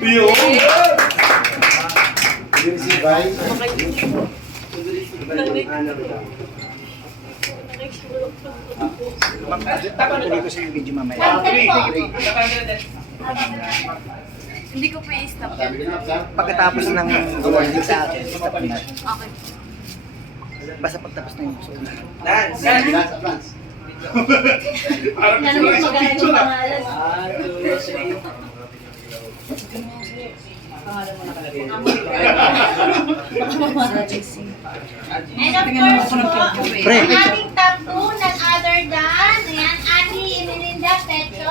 Yun! Tuloy ko sa yung video mamaya. Hindi ko pa i-stop. Pagkatapos ng awarding sa akin, stop na. Okay. Basta pagtapos na yung gusto ko. Parang tuloy sa picture na. And of course po, Pre. ang ating top 2, none other than, ayan, Ate Emelinda Pecho.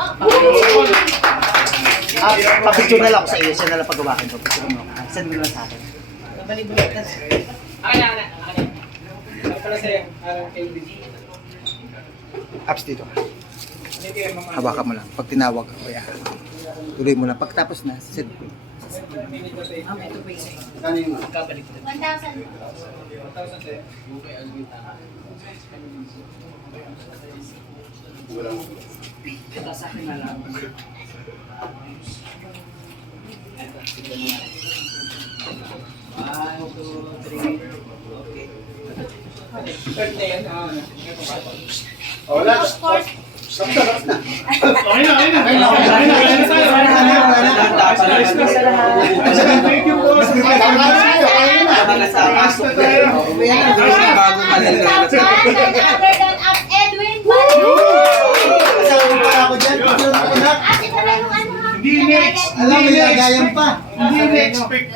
Papicture na lang ako sa iyo, siya na lang pagawakin ko. Picture mo ako. Send mo lang sa akin. Apps dito. Hawakan mo lang. Pag tinawag ako, yan. Tuloy mo lang. Pagtapos na, send mo. 1,000. Of course, Okay na, Thank you po. none other than Edwin Balo. At ito na yung ano ha. Hindi next. Hindi na-expect.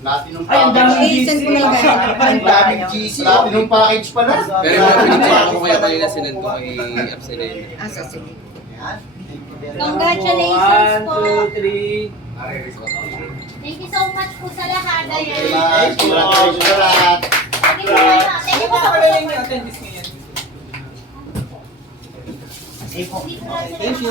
Platinum Ay, ang dami package. i-send ko na lang guys. Ang daming GC. Platinum package pala. Pero yung pinipira ko kaya kanina sinend ko kay Abselena. Asa, sige. Congratulations po. Thank you so much po sa lahat. Ayan. Congratulations sa lahat. Thank you po. Thank you po sa support. Thank you.